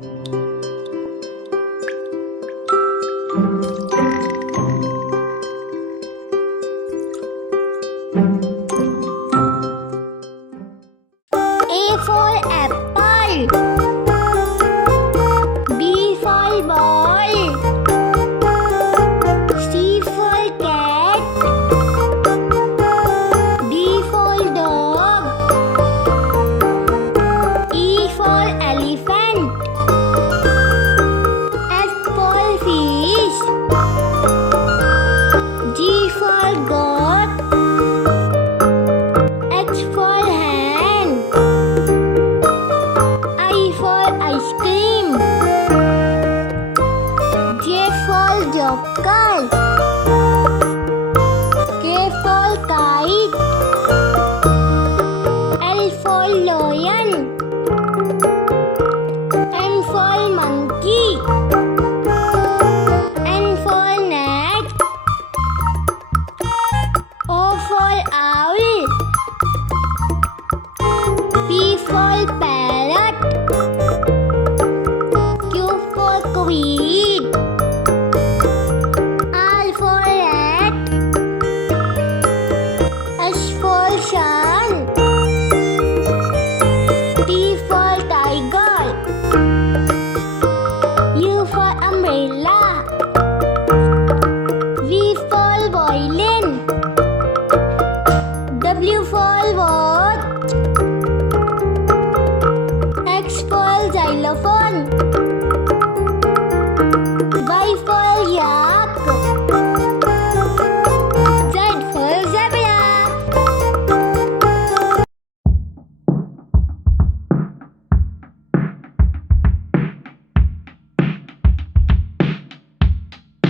A for apple. B for ball. C for cat. D for dog. E for elephant. F for fish. G for goat. H for hand. I for ice cream. J for joker. K for kite. L for lion. M for monkey. N for net. O for owl. P for parrot. Q for queen. R for rat. S for sun. T for tiger. U for umbrella. V for violin. W for watch. X for xylophone.